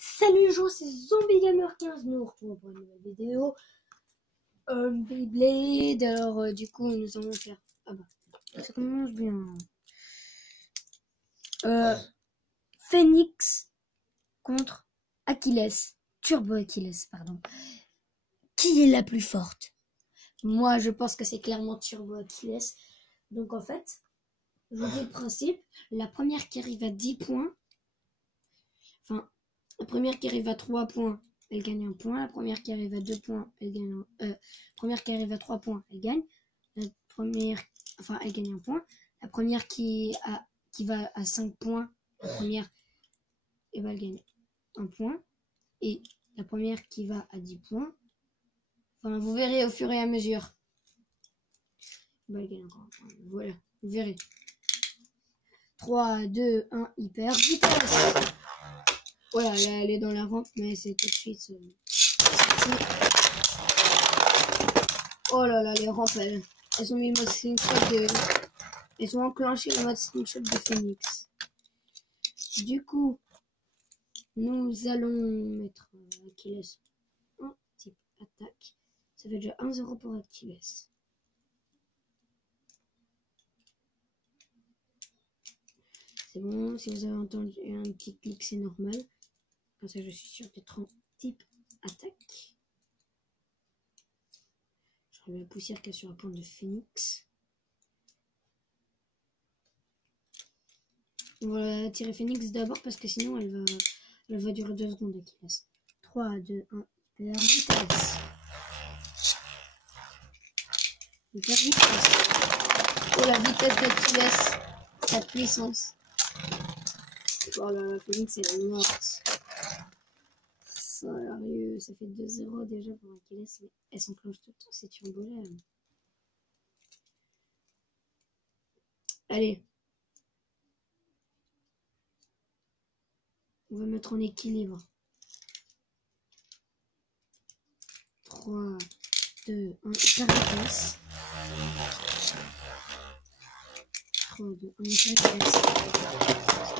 Salut les gens, c'est ZombieGamer15, nous retrouvons pour une nouvelle vidéo Beyblade. Alors du coup nous allons faire... Ah bah, ça commence bien. Phoenix contre Achilles, Turbo Achilles, pardon. Qui est la plus forte? Moi je pense que c'est clairement Turbo Achilles. Donc en fait, je vous dis le principe, la première qui arrive à 10 points, enfin... La première qui arrive à 3 points, elle gagne un point. La première qui arrive à 2 points, elle gagne première qui arrive à 3 points, elle gagne. La première, enfin, elle gagne un point. La première qui va à 5 points, la première, elle gagne un point. Et la première qui va à 10 points, enfin, vous verrez au fur et à mesure. Elle gagne encore un point. Voilà, vous verrez. 3, 2, 1, hyper vitesse. Voilà, elle est dans la rampe, mais c'est tout de suite... Oh là là, les rampes, elles ont mis le mode slingshot de... Elles ont enclenché le mode slingshot de Phoenix. Du coup, nous allons mettre Achilles en type attaque. Ça fait déjà 1-0 pour Achilles. C'est bon, si vous avez entendu un petit clic, c'est normal. Comme ça, je suis sûr d'être en type attaque. Je remets la poussière qu'il y a sur la pointe de Phoenix. On va tirer Phoenix d'abord parce que sinon elle va durer 2 secondes Achilles. 3, 2, 1, hyper vitesse. Hyper vitesse. Oh la vitesse d'Achilles, sa puissance. Oh là là, Phoenix elle est morte. Sérieux, ça fait 2-0 déjà pour Achilles, mais elle s'enclenche tout le temps, c'est turbo. Allez. On va mettre en équilibre. 3, 2, 1, hyper vitesse. 3, 2, 1, hyper vitesse.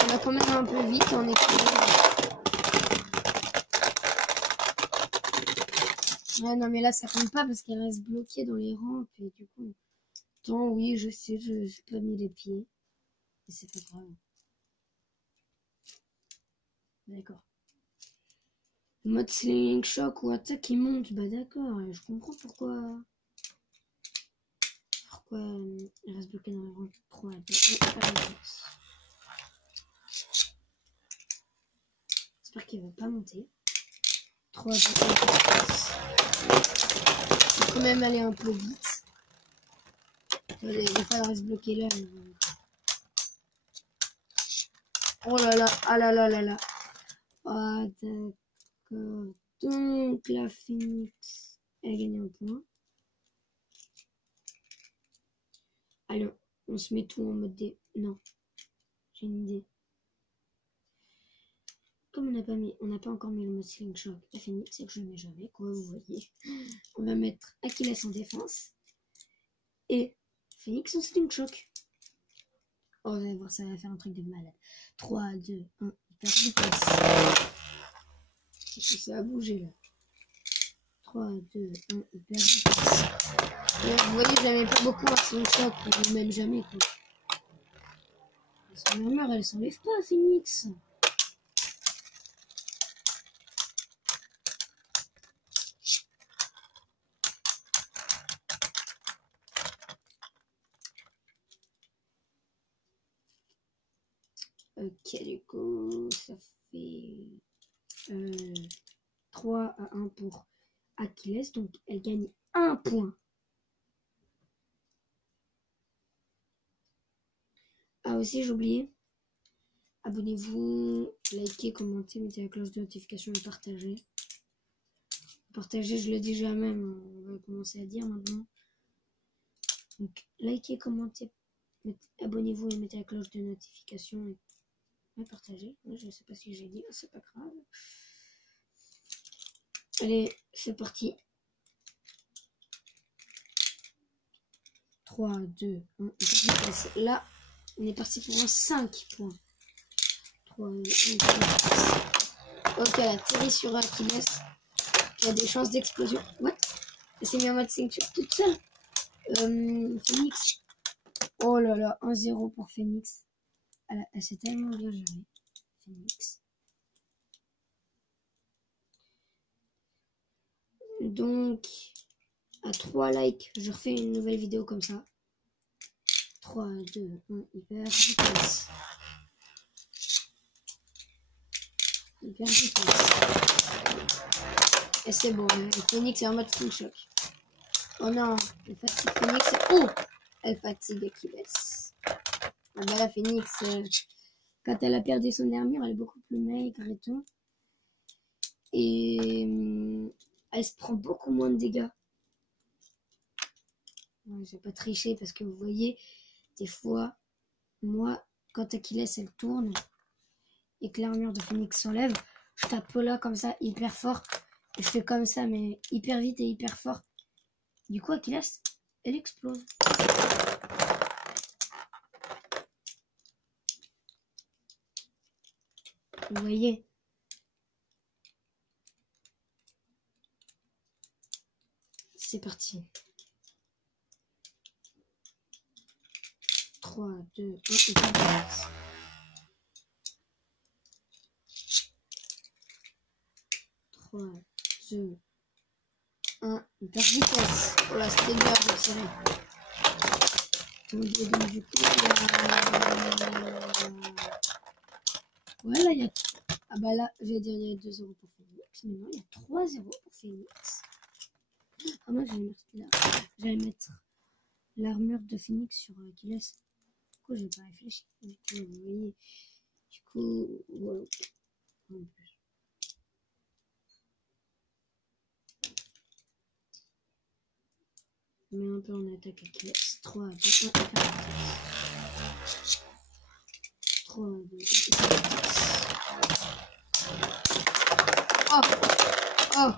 On va quand même un peu vite en équilibre. Ouais, non, mais là, ça compte pas parce qu'elle reste bloquée dans les rampes. Et du coup, attends, oui, je sais, je n'ai pas mis les pieds. Mais c'est pas grave. D'accord. Le mode sling, choc ou attaque, il monte. Bah d'accord, je comprends pourquoi... Pourquoi elle reste bloquée dans les rampes. 3, 2, 1, j'espère qu'il va pas monter. 3, 2, 1, je vais quand même aller un peu vite. Des fois, elle reste bloquée là. Oh là là, ah là là là là. Ah d'accord. Donc la Phoenix, elle gagne un point. Alors, on se met tout en mode D. Non, j'ai une idée. Comme on n'a pas encore mis le mode slingshot la Phoenix, c'est que je ne le mets jamais, quoi, vous voyez. On va mettre Achilles en défense et Phoenix en slingshot. Oh, vous allez voir, ça va faire un truc de malade. 3, 2, 1, hyper vitesse. Ça a bougé là. 3, 2, 1, hyper vitesse. Vous voyez, j'avais pas beaucoup en slingshot, ou même jamais quoi. Son armure, elle s'enlève pas, Phoenix. Ok, du coup, ça fait 3 à 1 pour Achilles, donc elle gagne 1 point. Ah aussi, j'ai oublié. Abonnez-vous, likez, commentez, mettez la cloche de notification et partagez. Partagez, je le dis jamais, mais on va commencer à dire maintenant. Donc, likez, commentez, abonnez-vous et mettez la cloche de notification et partagez. Je ne sais pas si j'ai dit, c'est pas grave. Allez, c'est parti. 3, 2, 1, vitesse. Là, on est parti pour un 5 points. 3, 2, 1, vitesse. Ok, elle atterrit sur Achilles. Qui a des chances d'explosion. What? Elle s'est mis en mode ceinture toute seule. Phoenix. Oh là là, 1-0 pour Phoenix. Elle s'est tellement bien gérée. Phoenix. Donc, à 3 likes, je refais une nouvelle vidéo comme ça. 3, 2, 1, hyper vitesse. Hyper vitesse. Et c'est bon, le Phoenix est en mode full shock. Oh non, elle fatigue Phoenix. Oh, elle fatigue Achilles. Ah bah la Phoenix, quand elle a perdu son armure, elle est beaucoup plus maigre et tout. Et elle se prend beaucoup moins de dégâts. Ouais, je vais pas tricher parce que vous voyez, des fois, moi, quand Achilles elle tourne et que l'armure de Phoenix s'enlève, je tape là comme ça, hyper fort. Et je fais comme ça, mais hyper vite et hyper fort. Du coup, Achilles, elle explose. Vous voyez? C'est parti. 3, 2, 1, et 4. 3, 2, 1, hyper vitesse. Oh là, c'était dur de tirer. Donc, du coup, voilà, il y a... Ah bah là, je vais dire il y a 2-0 pour Phoenix, mais non, il y a 3-0 pour Phoenix. Ah moi, j'allais mettre l'armure de Phoenix sur Achilles. Du coup, j'ai pas réfléchi. Du coup, vous voyez. Du coup, voilà. En plus. Mais un peu en attaque Achilles. 3, 2, 1, attaque. 3, 2, 1, oh! Oh!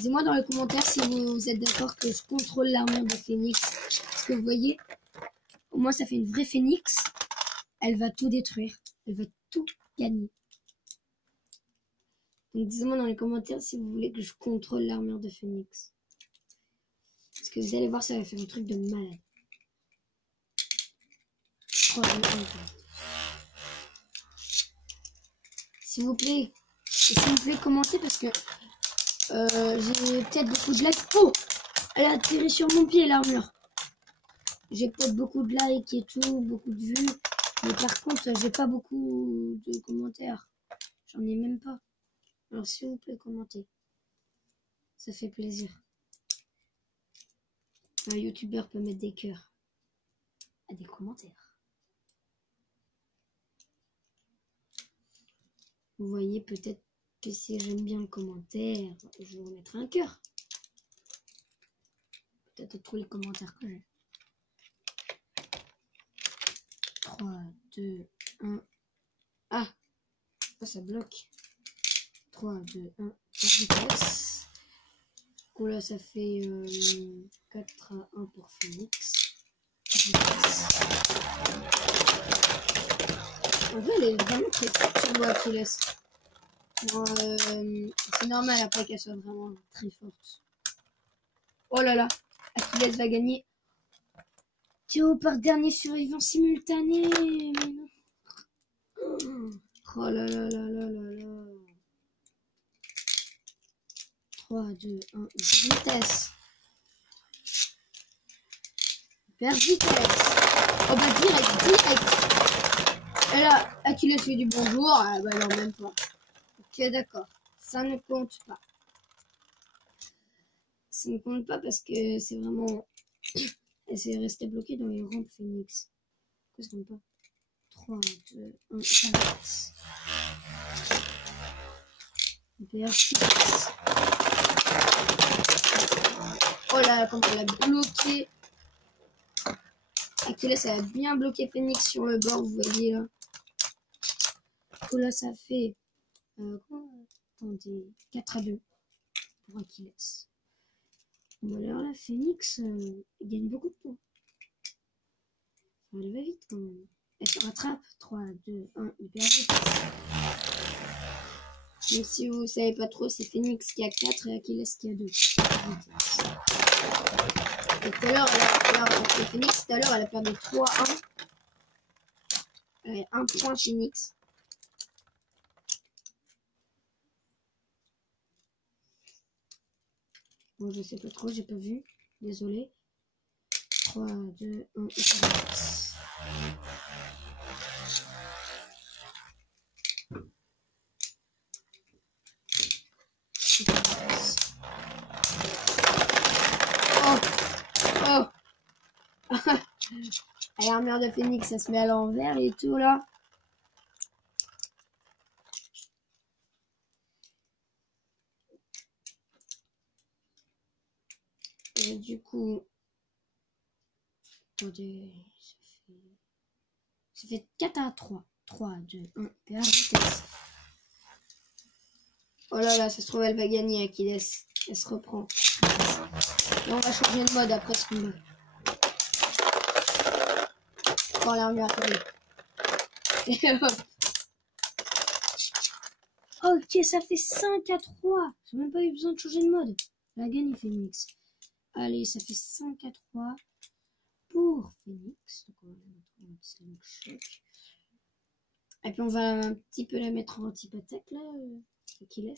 Dis-moi dans les commentaires si vous êtes d'accord que je contrôle l'armure de Phoenix. Parce que vous voyez, au moins ça fait une vraie Phoenix. Elle va tout détruire. Elle va tout gagner. Donc dites-moi dans les commentaires si vous voulez que je contrôle l'armure de Phoenix. Parce que vous allez voir, ça va faire un truc de malade. 3, 2, 1, 4. S'il vous plaît, commentez parce que j'ai peut-être beaucoup de likes. Oh! Elle a atterri sur mon pied l'armure. J'ai peut-être beaucoup de likes et tout, beaucoup de vues. Mais par contre, j'ai pas beaucoup de commentaires. J'en ai même pas. Alors s'il vous plaît, commentez. Ça fait plaisir. Un youtubeur peut mettre des cœurs à des commentaires. Vous voyez peut-être que si j'aime bien le commentaire, je vais remettre un cœur. Peut-être tous les commentaires que j'ai. 3, 2, 1. Ah! Oh, ça bloque. 3, 2, 1. Vitesse. Oh là, ça fait 4 à 1 pour Phoenix. En vrai, elle est vraiment très forte sur moi qui laisse. C'est normal après qu'elle soit vraiment très forte. Oh là là, Achilles va gagner. Théo par dernier survivant simultané. Oh là là là là là là. 3, 2, 1, vitesse. Hyper vitesse. Oh bah direct. Et là, Achilles fait du bonjour. Ah bah non, même pas. Ok, d'accord. Ça ne compte pas. Ça ne compte pas parce que c'est vraiment... Elle s'est restée bloquée dans les rampes Phoenix. Pourquoi ça ne compte pas? 3, 2, 1, passe. Hyper vitesse. Oh là, comme elle a bloqué. Achilles, elle a bien bloqué Phoenix sur le bord, vous voyez là. Oh là, ça fait... attendez, 4 à 2 pour Achilles. Bon alors la Phoenix, elle gagne beaucoup de points. Elle va vite quand même. Elle se rattrape. 3, 2, 1, hyper vite. Donc si vous savez pas trop, c'est Phoenix qui a 4 et Achilles qui a 2. Et tout à l'heure, Phoenix, tout à l'heure, elle a perdu 3-1. Allez, 1 point Phoenix. Bon, je sais pas trop, j'ai pas vu. Désolé. 3, 2, 1, et oh! Oh! Allez, armure de Phoenix, ça se met à l'envers et tout là. Et du coup, attendez, ça fait 4-3. 3, 2, 1, et vitesse. Oh là là, ça se trouve, elle va gagner, Achilles. Elle se reprend. Là, on va changer de mode après ce combat. Quand l'armure attendez. Ok, ça fait 5-3. J'ai même pas eu besoin de changer de mode. La gagne Phoenix. Allez, ça fait 5-3 pour Phoenix. Donc on va mettre en choc. Et puis on va un petit peu la mettre en type attaque là, Achilles.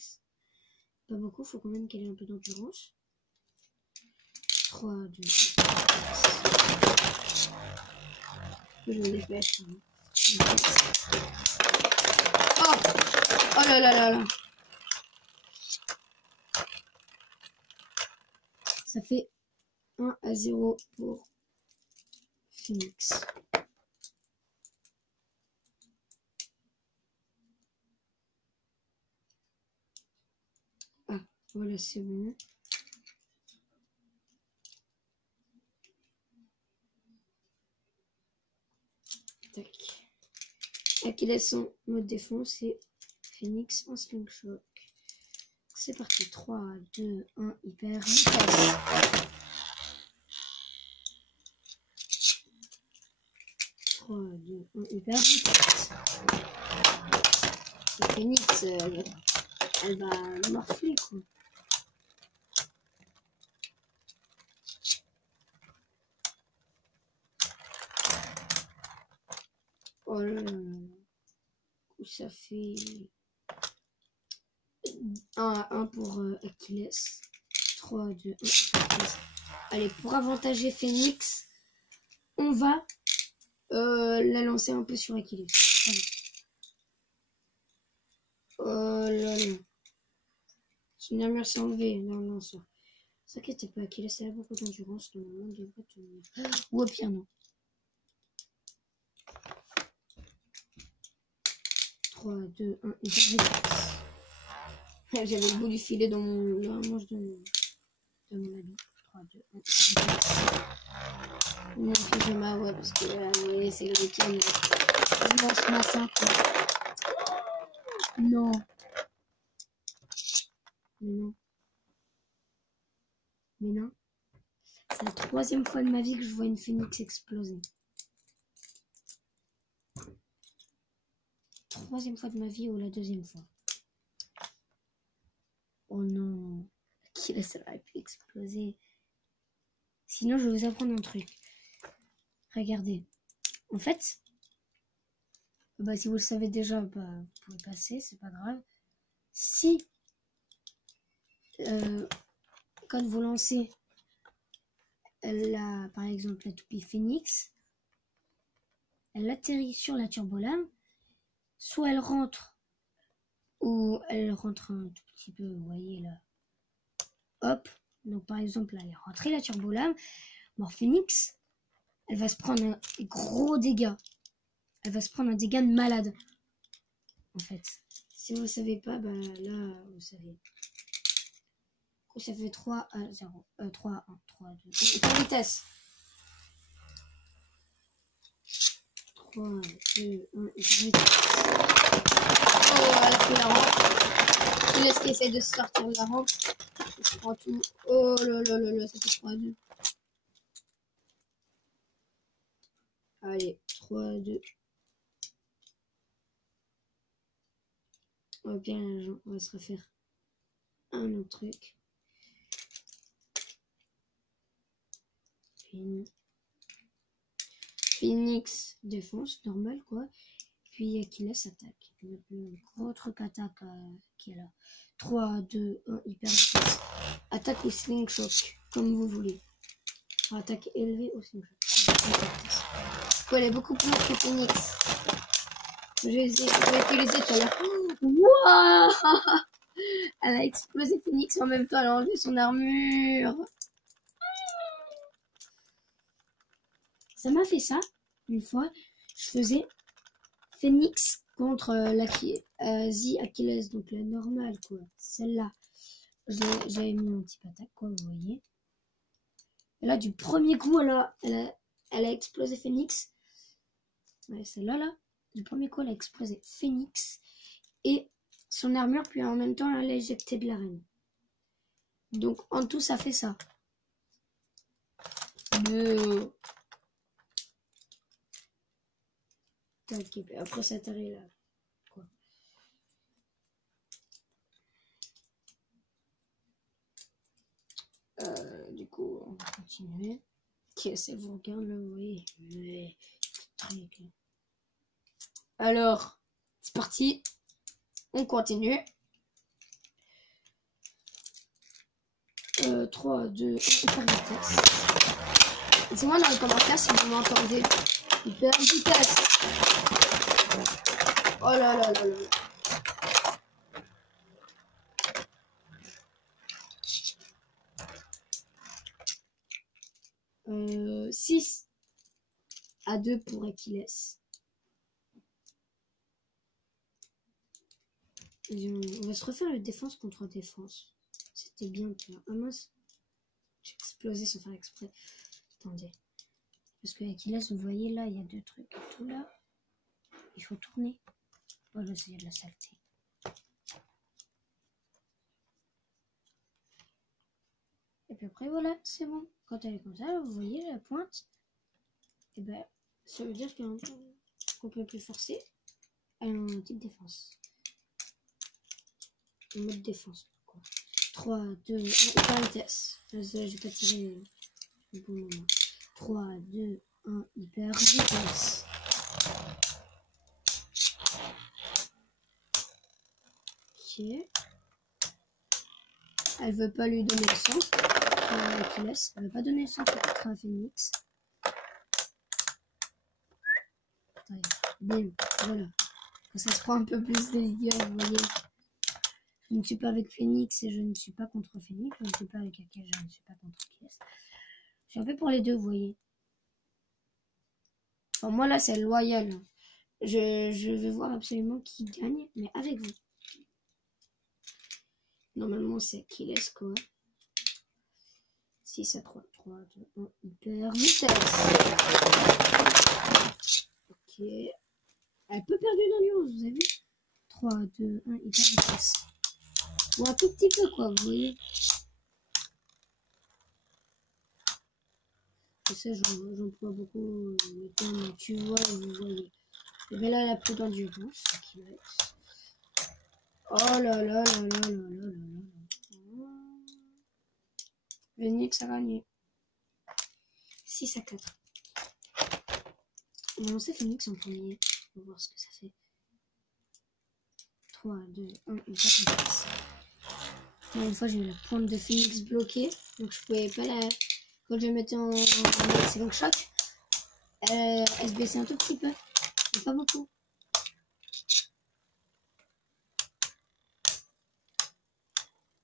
Pas beaucoup, faut quand même qu'elle ait un peu d'endurance. 3, 2, 1. Je me dépêche. Oh! Oh là là là là! Ça fait 1-0 pour Phoenix. Ah, voilà, c'est bon. Tac. Achilles en mode défense et Phoenix en slingshot. C'est parti. 3, 2, 1, hyper vitesse. 3, 2, 1, hyper vitesse. Et Phoenix, elle va morfler quoi. Oh là là là. Ça fait 1 pour Achilles. 3, 2, 1. Allez, pour avantager Phoenix, on va la lancer un peu sur Achilles. Allez. Oh là là. Son armure s'est enlevée dans le lanceur. Ne s'inquiétez pas, Achilles a beaucoup d'endurance. Normalement, il devrait tenir. Ou au pire, non. 3, 2, 1, et j'avais le bout du filet dans la manche de mon habit. 3, 2, 1. Mon pyjama, ouais, parce que ouais, c'est le week-end. Dimanche matin, quoi. Non. Mais non. Mais non. C'est la 3e fois de ma vie que je vois une phénix exploser. 3e fois de ma vie ou la 2e fois. Oh non. Qui ça aurait pu exploser. Sinon, je vais vous apprendre un truc. Regardez. En fait, bah, si vous le savez déjà, bah, vous pouvez passer, c'est pas grave. Si, quand vous lancez par exemple, la toupie phénix, elle atterrit sur la turbolame, soit elle rentre, ou elle rentre un tout petit peu, vous voyez là, hop, donc par exemple là, elle est rentrée la turbolame, mort phénix, elle va se prendre un gros dégât, elle va se prendre un dégât de malade, en fait. Si vous ne savez pas, bah là, vous savez. Ça fait 3 à 0, 3 à 1, 3 à 2, et vitesse. 3, 2, 1, et vitesse. Oh, elle a pris la rampe. Je laisse qui essaie de sortir de la rampe. Je prends tout. Oh là là là là, ça fait 3 à 2. Allez, 3 à 2. Ok, on va se refaire un autre truc. Phoenix défense, normal quoi. Puis Achilles attaque. Le gros truc attaque qui est là. 3, 2, 1, hyper vitesse. Attaque au slingshot, comme vous voulez. Attaque élevée au slingshot. Elle est beaucoup plus que Phoenix. Je vais utiliser tout à l'heure. Wouah! Elle a explosé Phoenix en même temps, elle a enlevé son armure. Ça m'a fait ça une fois. Je faisais Phoenix contre The Achilles, donc la normale quoi. Celle-là, j'avais mis un petit attaque quoi, vous voyez. Et là, du premier coup, elle a explosé Phoenix. Ouais, celle-là, là, du premier coup, elle a explosé Phoenix et son armure, puis en même temps, elle a éjecté de l'arène. Donc en tout, ça fait ça. Tac, et puis après, ça t'arrive là. Quoi. Du coup, on va continuer. Ok, c'est vous regarde là, vous voyez. Mais... Alors, c'est parti. On continue. 3, 2, 1, hyper vitesse. Dites-moi dans les commentaires si vous m'entendez. Hyper vitesse. Oh là là là là. 6 à 2 pour Achilles. On va se refaire le défense contre défense. C'était bien, tu vois. Ah mince. J'ai explosé sans faire exprès. Attendez. Parce que Achilles, vous voyez là, il y a deux trucs et tout là. Il faut tourner. Oh là, il y a de la saleté. Et puis après, voilà, c'est bon. Quand elle est comme ça, vous voyez la pointe. Et ben, ça veut dire qu'on peut plus forcer. Elle est en type défense. En mode défense. Quoi. 3, 2, 1, hyper vitesse. J'ai pas tiré le bon moment. 3, 2, 1, hyper vitesse. Ok. Elle veut pas lui donner le sang. Elle veut pas donner le sang à Phoenix. Attendez. Bim. Voilà. Quand ça se prend un peu plus de vigueur, vous voyez. Je ne suis pas avec Phoenix et je ne suis pas contre Phoenix. Je ne suis pas avec Achilles, je ne suis pas contre Achilles. Je suis un peu pour les deux, vous voyez. Enfin, moi là, c'est loyal. Je veux voir absolument qui gagne, mais avec vous. Normalement, c'est Achilles, quoi. 6 à 3. 3, 2, 1, hyper vitesse. Ok. Elle peut perdre une endurance, vous avez vu. 3, 2, 1, hyper vitesse. Bon, un tout petit peu, quoi, vous voyez. Je sais, j'emploie beaucoup le terme tu vois et vous voyez. Et bien là, elle a plus d'endurance. Oh là là là là là là là. Phoenix a gagné. 6 à 4. On va lancer Phoenix en premier. On va voir ce que ça fait. 3, 2, 1, une passe. Une fois, j'ai eu la pointe de Phoenix bloquée. Donc, je pouvais pas la. Quand je mettais en excellent choc, elle se baissait un tout petit peu. Mais pas beaucoup.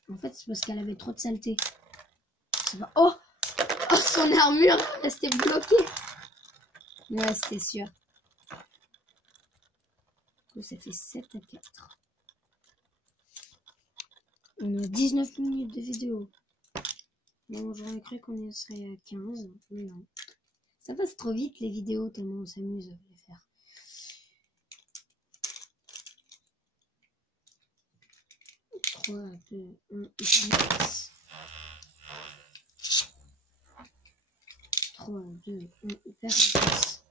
En fait, c'est parce qu'elle avait trop de saleté. Oh! Oh, son armure restait bloquée. Ouais, c'était sûr. Du coup, ça fait 7 à 4. On a 19 minutes de vidéo. Bon, j'aurais cru qu'on y serait à 15, mais non. Ça passe trop vite les vidéos, tellement on s'amuse à les faire. Trois, deux, un, hyper vitesse. 3, 2, 1, hyper vitesse.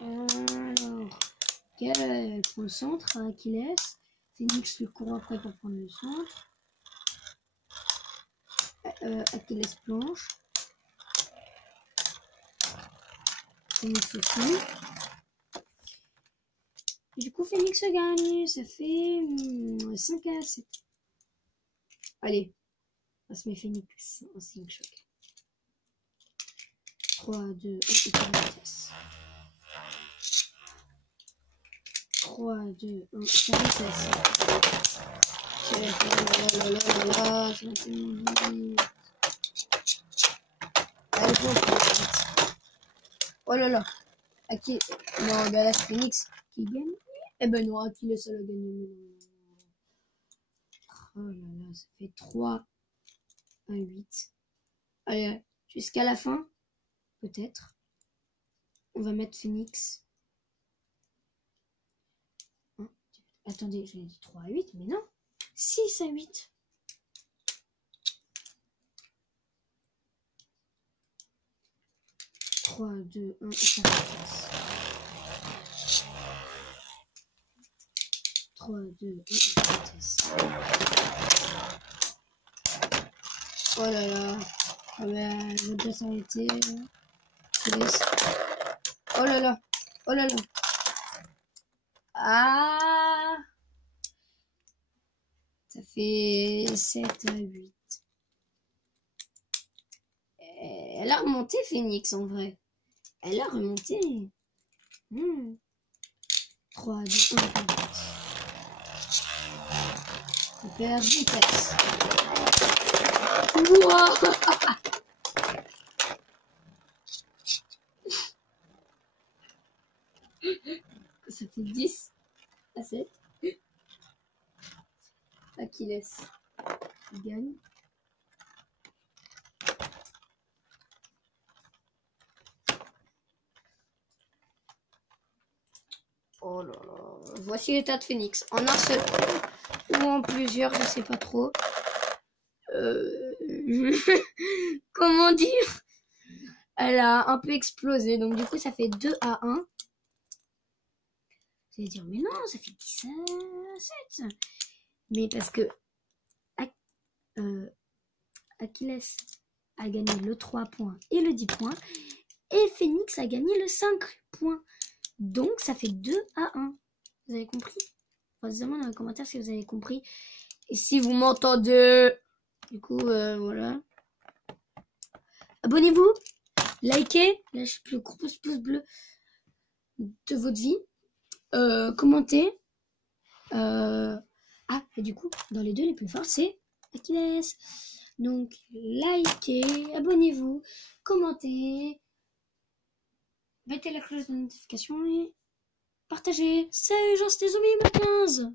Alors, Ok, elle prend le centre, Achilles. Phoenix lui court après pour prendre le centre. Achilles planche. Phoenix aussi. Et du coup, Phoenix gagne. Ça fait 5 à 7. Allez, on se met Phoenix en 5 choc. 3, 2, 1, vitesse. 3, 2, 1, vitesse. Oh là là. Achille... Non, là c'est Phoenix qui gagne. Eh ben non, Achilles ça l'a gagné. Oh là là, ça fait 3 à 8. Allez, jusqu'à la fin, peut-être. On va mettre Phoenix. Attendez, j'avais dit 3 à 8, mais non. 6 à 8. Trois, 2, 1, ça passe. 3, 2, 1, vitesse. Oh là là. Ah ben, je vais déjà s'arrêter. Oh là là. Oh là là. Ah. Ça fait 7 à 8. Elle a remonté Phoenix en vrai. Elle a remonté. 3, 2, 1, on perd vitesse. Wow. Ça fait 10 à 7. Achilles gagne. Oh là là. Voici l'état de Phoenix. En un seul coup ou en plusieurs, je sais pas trop. Comment dire? Elle a un peu explosé. Donc du coup, ça fait 2 à 1. Vous allez dire, mais non, ça fait 10 à 7. Mais parce que Achilles a gagné le 3 points et le 10 points. Et Phoenix a gagné le 5 points. Donc ça fait 2 à 1. Vous avez compris? Dites-moi dans les commentaires si vous avez compris. Et si vous m'entendez. Du coup, voilà. Abonnez-vous. Likez. Lâchez le gros pouce bleu de votre vie. Commentez. Et du coup, dans les deux les plus forts, c'est Achilles. Donc, likez, abonnez-vous, commentez, mettez la cloche de notification et partagez. Salut, genre, c'était Zombie 15.